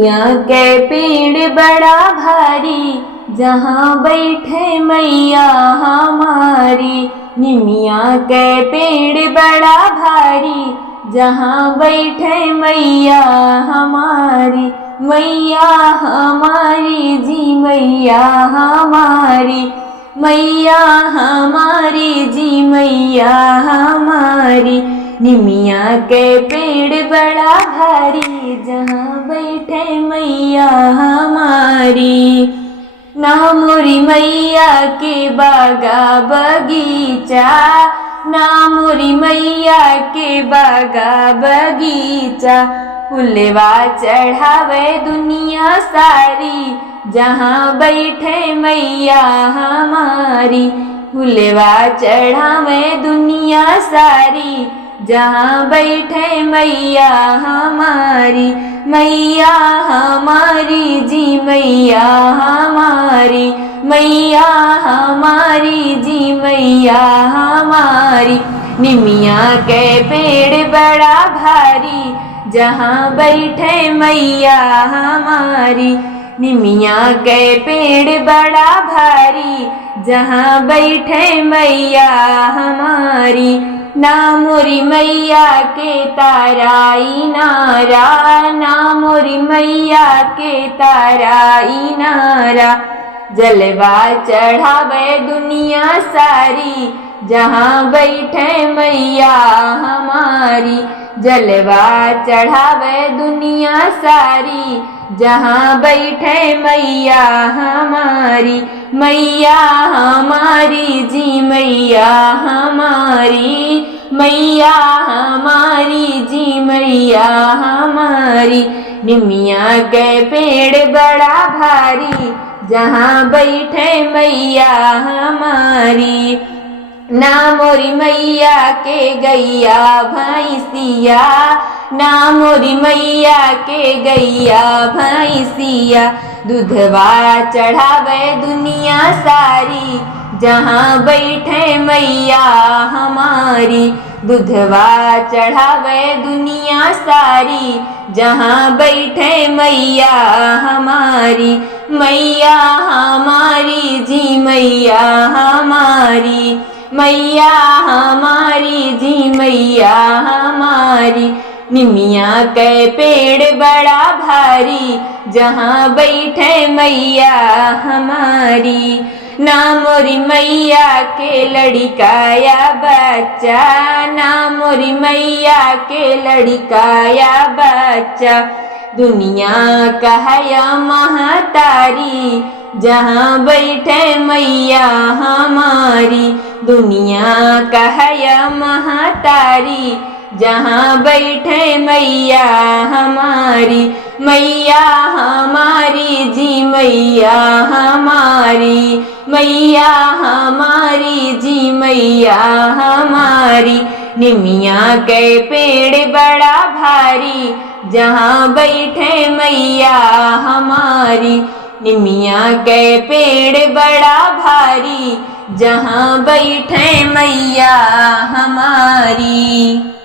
निमिया के पेड़ बड़ा भारी, जहाँ बैठे मैया हमारी। निमिया के पेड़ बड़ा भारी, जहाँ बैठे मैया हमारी। मैया हमारी जी मैया हमारी, मैया हमारी जी मैया हमारी। निमिया के पेड़ बड़ा भारी, जहाँ बैठे मैया हमारी। ना मोरी मैया के बागा बगीचा, ना मोरी मैया के बागा बगीचा। फुलवा चढ़ावे दुनिया सारी, जहाँ बैठे मैया हमारी। फुलवा चढ़ावे दुनिया सारी, जहाँ बैठे मैया हमारी। मैया हमारी जी मैया हमारी, मैया हमारी जी मैया हमारी। निमिया के पेड़ बड़ा भारी, जहाँ बैठे मैया हमारी। निमिया के पेड़ बड़ा भारी, जहाँ बैठे मैया हमारी। ना मोरी मैया के ताराई नारा, ना मोरी मैया के ताराई नारा। जलवा चढ़ावे दुनिया सारी, जहाँ बैठे मैया हमारी। जलवा चढ़ावे दुनिया सारी, जहाँ बैठे मैया हमारी। मैया हमारी जी मैया हमारी, मैया हमारी जी मैया हमारी। निमिया के पेड़ बड़ा भारी, जहाँ बैठे मैया हमारी। ना मोरी मैया के गैया भैंसिया, ना मोरी मैया के गैया भैंसिया। दूधवा चढ़ावे दुनिया सारी, जहाँ बैठे मैया हमारी। दूधवा चढ़ावे दुनिया सारी, जहाँ बैठे मैया हमारी। मैया हमारी जी मैया हमारी, मैया हमारी जी मैया हमारी। निमिया के पेड़ बड़ा भारी, जहाँ बैठे मैया हमारी। ना मोरी मैया के लड़का या बच्चा, ना मोरी मैया के लड़का या बच्चा। दुनिया कहया महतारी, जहाँ बैठे मैया हमारी। दुनिया कहया महतारी, जहाँ बैठे मैया हमारी। मैया हमारी जी मैया हमारी, मैया हमारी जी मैया हमारी। निमिया के पेड़ बड़ा भारी, जहाँ बैठे मैया हमारी। निमिया के पेड़ बड़ा भारी, जहाँ बैठे मैया हमारी।